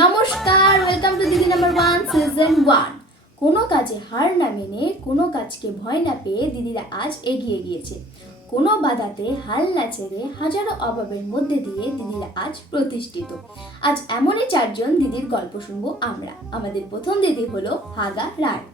নমস্কার, welcome to দিদি number 1 season 1। কোনো কাজে হার না মেনে, কোনো কাজকে ভয় না পেয়ে দিদিরা আজ এগিয়ে গিয়েছে। কোনো বাধাতে হাল না ছেড়ে হাজারো অভাবের মধ্যে দিয়ে দিদিরা আজ প্রতিষ্ঠিত। আজ এমনই 4 জন দিদির গল্প শুনবো আমরা। আমাদের প্রথম দিদি হলো হাগা রায়।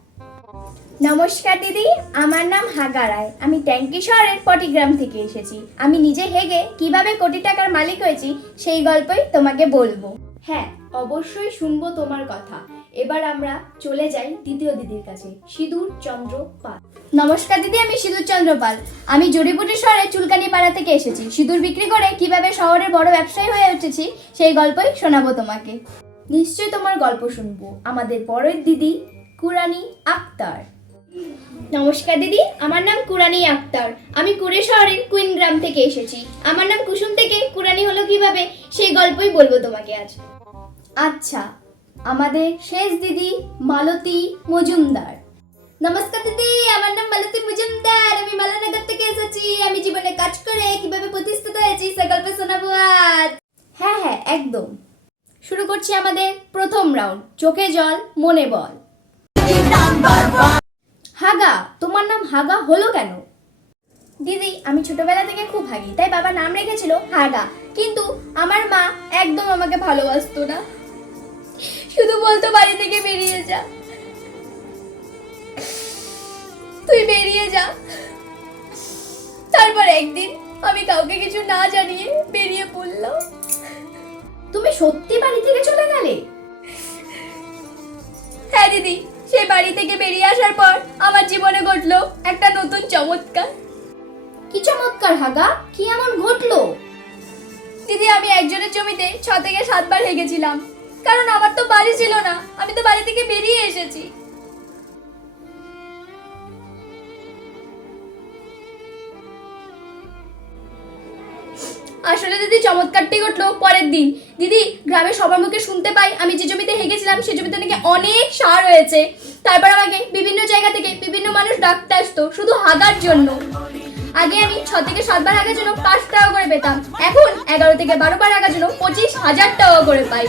নমস্কার দিদি, আমার নাম হাগা রায়। আমি ট্যাঙ্কি শহরের পটিগ্রাম থেকে এসেছি। আমি নিজে হেগে কিভাবে কোটি টাকার মালিক হয়েছি সেই গল্পই তোমাকে বলবো। হ্যাঁ, অবশ্যই শুনবো তোমার কথা। এবার আমরা চলে যাই দ্বিতীয় দিদির কাছে, সিঁদুর চন্দ্র পাল। নমস্কার দিদি, আমি সিঁদুর চন্দ্র পাল। আমি জড়িবুটি শহরে চুলকানি পাড়া থেকে এসেছি। সিঁদুর বিক্রি করে কিভাবে শহরের বড় ব্যবসায়ী হয়ে উঠেছি সেই গল্পই শোনাবো তোমাকে। নিশ্চয়ই তোমার গল্প শুনবো। আমাদের পরের দিদি কুরানি আক্তার। নমস্কার দিদি, আমার নাম কুরানি আক্তার। আমি কুড়ে শহরের কুইন গ্রাম থেকে এসেছি। আমার নাম কুসুম থেকে কুরানি হলো কিভাবে সেই গল্পই বলবো তোমাকে আজ। আচ্ছা, আমাদের শেষ দিদি মালতী মজুমদার। নমস্কার দিদি, আমার নাম মালতী মজুমদার। আমি মালানগর থেকে এসেছি। আমি জীবনে কাজ করে কিভাবে প্রতিষ্ঠিত হয়েছি সে গল্প শোনাবো আজ। হ্যাঁ, একদম। শুরু করছি আমাদের প্রথম রাউন্ড, চোখে জল মনে বল। হাগা, তোমার নাম হাগা হলো কেন? দিদি, আমি ছোটবেলা থেকে খুব হাগি, তাই বাবা নাম রেখেছিল হাগা। কিন্তু আমার মা একদম আমাকে ভালোবাসতো না, শুধু বলতো বাড়ি থেকে বেরিয়ে যা, তুই বেরিয়ে যা। তারপর একদিন আমি কাউকে কিছু না জানিয়ে বেরিয়ে পড়লাম। তুমি সত্যি বাড়ি থেকে চলে গেলে? হ্যাঁ দিদি, সেই বাড়ি থেকে বেরিয়ে আসার পর আমার জীবনে ঘটলো একটা নতুন চমৎকার। কি চমৎকার হাগা? কি এমন ঘটলো? দিদি, আমি একজনের জমিতে 6 থেকে 7 বার হেগেছিলাম, কারণ আমার তো বাড়ি ছিল না। আমি তো বাড়ি থেকে বেরিয়ে এসেছি। আসলে দিদি, চমৎকারটি ঘটলো পরের দিন। দিদি, গ্রামের সবার মুখে শুনতে পাই আমি যে জমিতে হেগেছিলাম সেই জমিতে নাকি অনেক সার হয়েছে। তারপর আমাকে বিভিন্ন জায়গা থেকে বিভিন্ন মানুষ ডাকতে আসতো শুধু হাগার জন্য। আগে আমি 6 থেকে 7 বার হাগার জন্য 5 টাকা করে পেতাম, এখন 11 থেকে 12 বার হাগার জন্য 25,000 টাকা করে পাই।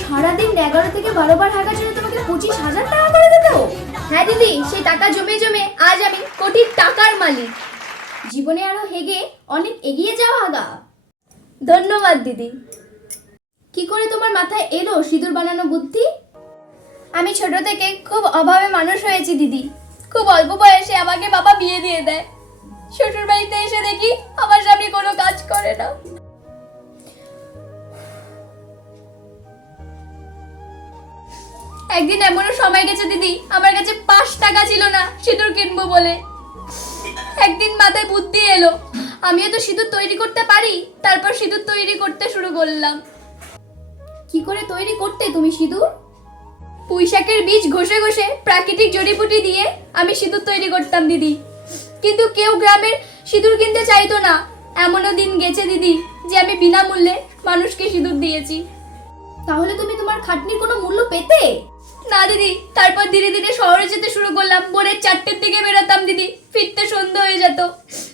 সারাদিন 11 থেকে 12 বার হাগার জন্য তোমাকে 25,000 টাকা করে দিত? হ্যাঁ দিদি, সেই টাকা জমে জমে আজ আমি কোটি টাকার মালিক। জীবনে আরো হেগে অনেক এগিয়ে যাওয়া হাগা। ধন্যবাদ দিদি। কি করে তোমার মাথায় এলো সিঁদুর বানানো বুদ্ধি? আমি ছোট থেকে খুব অভাবে মানুষ হয়েছি দিদি। খুব অল্প বয়সে আমাকে বাবা বিয়ে দিয়ে দেয়। শ্বশুর বাড়িতে এসে দেখি আমার স্বামী কোনো কাজ করে না। একদিন এমনও সময় গেছে দিদি, আমার কাছে 5 টাকা ছিল না সিঁদুর কিনবো বলে। একদিন মাথায় বুদ্ধি এলো, আমিও তো সিঁদুর তৈরি করতে পারি। তারপর সিঁদুর তৈরি করতে শুরু করলাম। কি করে তৈরি করতে তুমি সিঁদুর? পুঁইশাকের বীজ ঘষে ঘষে প্রাকৃতিক জড়িবুটি দিয়ে আমি সিঁদুর তৈরি করতাম দিদি। কিন্তু কেউ গ্রামের সিঁদুর কিনতে চাইতো না। এমনও দিন গেছে দিদি যে আমি বিনামূল্যে মানুষকে সিঁদুর দিয়েছি। তাহলে তুমি তোমার খাটনির কোনো মূল্য পেতে? না দিদি, তারপর ধীরে ধীরে শহরে যেতে শুরু করলাম। ভোরের 4টের দিকে বেরোতাম দিদি, ফিরতে সন্ধ্যা হয়ে যেত।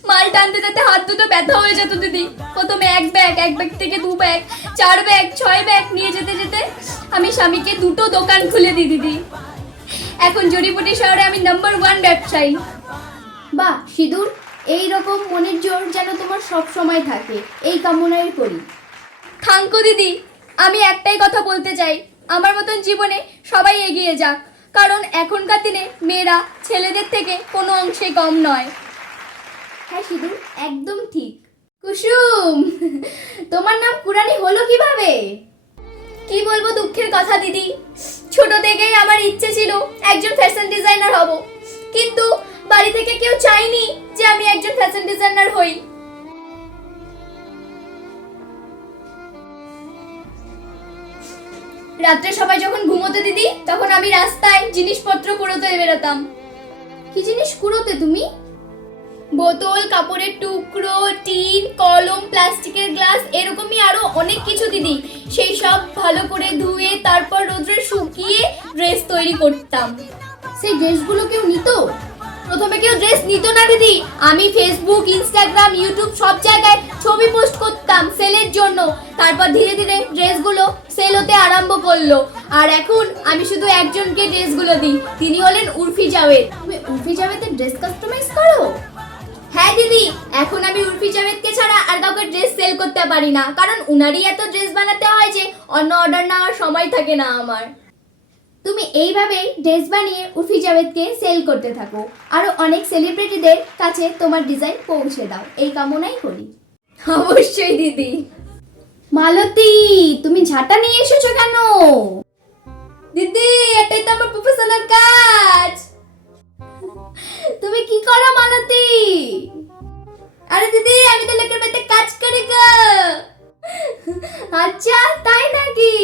মাল টানতে যেতে হাত দুটো ব্যথা হয়ে যেত দিদি। প্রথমে এক ব্যাগ থেকে 2 ব্যাগ, 4 ব্যাগ, 6 ব্যাগ নিয়ে যেতে যেতে আমি স্বামীকে 2টো দোকান খুলে দিই দিদি। এখন জড়িবুটি শহরে আমি নাম্বার 1 ব্যবসায়ী। বাহ সিঁদুর, এইরকম মনের জোর যেন তোমার সব সময় থাকে, এই কামনাই করি। থাঙ্কো দিদি, আমি একটাই কথা বলতে চাই, আমার মতন জীবনে সবাই এগিয়ে যাক, কারণ এখনকার দিনে মেয়েরা ছেলেদের থেকে কোনো অংশে কম নয়। হ্যাঁ সিঁদুর, একদম ঠিক। কুসুম, তোমার নাম কুরানি হলো কিভাবে? কি বলবো দুঃখের কথা দিদি, ছোট থেকেই আমার ইচ্ছে ছিল একজন ফ্যাশন ডিজাইনার হব, কিন্তু বাড়ি থেকে কেউ চায়নি যে আমি একজন ফ্যাশন ডিজাইনার হই। রাত্রে সবাই যখন ঘুমোতো দিদি, তখন আমি রাস্তায় জিনিসপত্র কুড়োতে বেরোতাম। কি জিনিস কুড়োতে তুমি? বোতল, কাপড়ের টুকরো, টিন, কলম, প্লাস্টিকের গ্লাস, এরকমই আরো অনেক কিছু দিদি। সেই সব ভালো করে ধুয়ে তারপর রোদ্রে শুকিয়ে ড্রেস তৈরি করতাম। সেই ড্রেসগুলো কেউ নিত? প্রথমে কেউ ড্রেস নিত না দিদি। আমি ফেসবুক, ইনস্টাগ্রাম, ইউটিউব সব জায়গায় ছবি পোস্ট করতাম সেলের জন্য। তারপর ধীরে ধীরে ড্রেসগুলো সেল হতে আরম্ভ করলো। আর এখন আমি শুধু একজনকে ড্রেসগুলো দিই, তিনি হলেন উর্ফি জাভেদ। তুমি উর্ফি জাভেদের ড্রেস কাস্টমাইজ করো? হ্যাঁ দিদি, এখন আমি উর্ফি জাভেদকে ছাড়া আর কাউকে ড্রেস সেল করতে পারি না, কারণ উনারই এত ড্রেস বানাতে হয় যে অন্য অর্ডার নেওয়ার সময় থাকে না আমার। তুমি এইভাবেই ড্রেস বানিয়ে উর্ফি জাভেদকে সেল করতে থাকো, আরো অনেক সেলিব্রিটিদের কাছে তোমার ডিজাইন পৌঁছে দাও, এই কামনাই করি। অবশ্যই দিদি। মালতী, তুমি ঝাঁটা নিয়ে এসেছো কেন? দিদি, এটাই তো আমার প্রফেশনাল কাজ। তুমি কি করো মালতী? আরে দিদি, আমি তো লোকের বাড়িতে কাজ করি গো। আচ্ছা, তাই নাকি?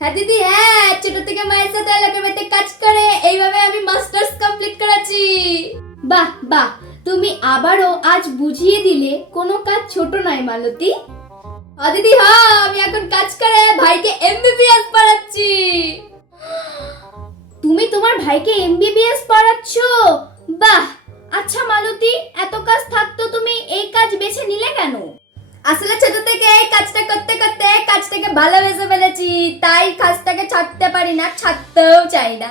হ্যাঁ দিদি, হ্যাঁ, ছোট থেকে মায়ের সাথে লোকের বাড়িতে কাজ করে এইভাবে আমি মাস্টার্স কমপ্লিট করেছি। বাহ বাহ, তুমি আবারও আজ বুঝিয়ে দিলে কোনো কাজ ছোট নয় মালতী। হ্যাঁ দিদি, হ্যাঁ, আমি এখন কাজ করে ভাইকে এমবিবিএস পড়াচ্ছি। তুমি তোমার ভাইকে এমবিবিএস পড়াচ্ছো? বাহ। আচ্ছা মালতী, এত কাজ থাকতো তুমি এই কাজ বেছে নিলে কেন? আসলে ছোট থেকে এই কাজটা করতে করতে কাজটাকে ভালোবেসে ফেলেছি, তাই কাজটাকে ছাড়তে পারি না, ছাড়তেও চাই না।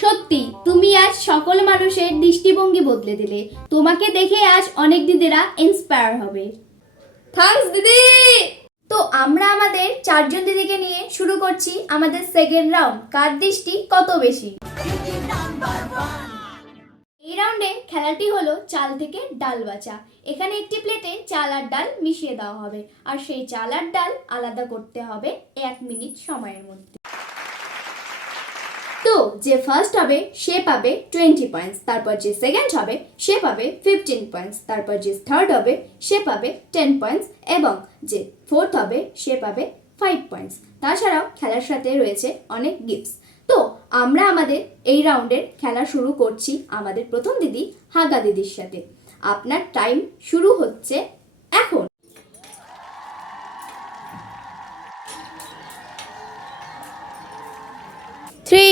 সত্যি, তুমি আজ সকল মানুষের দৃষ্টিভঙ্গি বদলে দিলে। তোমাকে দেখে আজ অনেক দিদিরা ইন্সপায়ার হবে। থ্যাঙ্কস দিদি। তো আমরা আমাদের 4 জন দিদিকে নিয়ে শুরু করছি আমাদের সেকেন্ড রাউন্ড, কার দৃষ্টি কত বেশি। এই রাউন্ডে খেলাটি হলো চাল থেকে ডাল বাছা। এখানে একটি প্লেটে চাল আর ডাল মিশিয়ে দেওয়া হবে, আর সেই চাল আর ডাল আলাদা করতে হবে 1 মিনিট সময়ের মধ্যে। তো যে ফার্স্ট হবে সে পাবে 20 পয়েন্টস, তারপর যে সেকেন্ড হবে সে পাবে 15 পয়েন্টস, তারপর যে থার্ড হবে সে পাবে 10 পয়েন্টস, এবং যে ফোর্থ হবে সে পাবে 5 পয়েন্টস। তাছাড়াও খেলার সাথে রয়েছে অনেক গিফটস। তো আমরা আমাদের এই রাউন্ডের খেলা শুরু করছি আমাদের প্রথম দিদি হাগা দিদির সাথে। আপনার টাইম শুরু হচ্ছে এখন। Three,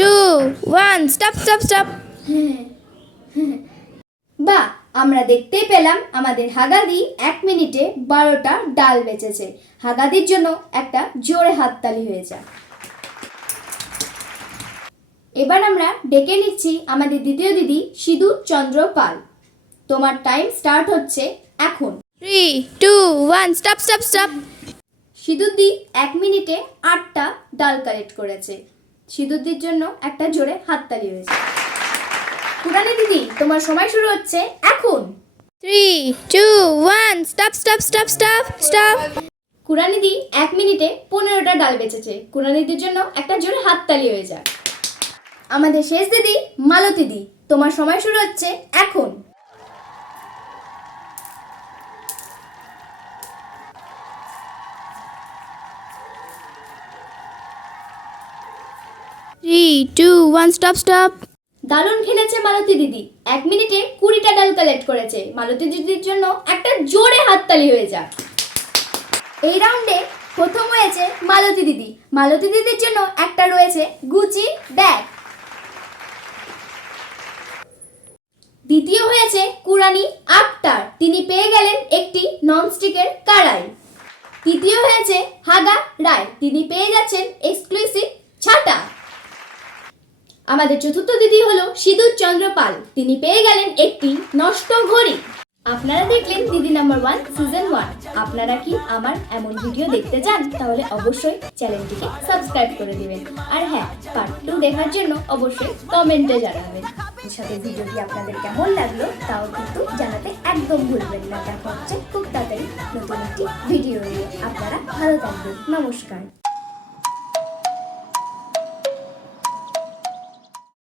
two, one, stop stop stop. বা আমরা দেখতেই পেলাম আমাদের হাগাদি 1 মিনিটে 12টা ডাল বেচেছে। হাগাদির জন্য একটা জোরে হাততালি হয়ে যায়। এবার আমরা ডেকে নিচ্ছি আমাদের দ্বিতীয় দিদি সিঁদুর চন্দ্র পাল। তোমার টাইম স্টার্ট হচ্ছে এখন। 3, 2, 1, স্টপ স্টপ স্টপ। সিঁদুরদি 1 মিনিটে 8টা ডাল কালেক্ট করেছে। সিঁদুরদির জন্য একটা জোরে হাততালি হয়েছে। পুরানি দিদি, তোমার সময় শুরু হচ্ছে এখন। 3, 2, 1, stop stop stop stop stop. কুরানিদি 1 মিনিটে 15টা ডাল বেচেছে। কুরানিদির জন্য একটা জোরে হাততালি হয়ে যায়। আমাদের শেষ দিদি মালতী দি, তোমার সময় শুরু হচ্ছে এখন। 3, 2, 1, স্টপ স্টপ। দারুণ খেলেছে মালতী দিদি, 1 মিনিটে 20টা ডাল কালেক্ট করেছে। মালতী দিদির জন্য একটা জোরে হাততালি হয়ে যায়। এই রাউন্ডে প্রথম হয়েছে মালতী দিদি। মালতী দিদির জন্য একটা রয়েছে গুচি ব্যাগ। দ্বিতীয় হয়েছে কুরানি আক্তার, তিনি পেয়ে গেলেন একটি ননস্টিকের কড়াই। তৃতীয় হয়েছে হাগা রায়, তিনি পেয়ে যাচ্ছেন এক্সক্লুসিভ ছাতা। আমাদের চতুর্থ দিদি হলো সিঁদুর চন্দ্র পাল, তিনি পেয়ে গেলেন একটি নষ্ট ঘড়ি। আপনারা দেখলেন দিদি নাম্বার 1 সিজন 1। আপনারা কি আমার এমন ভিডিও দেখতে চান? তাহলে অবশ্যই চ্যানেলটিকে সাবস্ক্রাইব করে দিবেন। আর হ্যাঁ, পার্ট 2 দেখার জন্য অবশ্যই কমেন্টে জানাবেন। সাথে ভিডিওটি আপনাদের কেমন লাগলো তাও কিন্তু জানাতে একদম ভুলবেন না। দেখা হচ্ছে খুব তাড়াতাড়ি নতুন একটি ভিডিও নিয়ে। আপনারা ভালো থাকবেন। নমস্কার।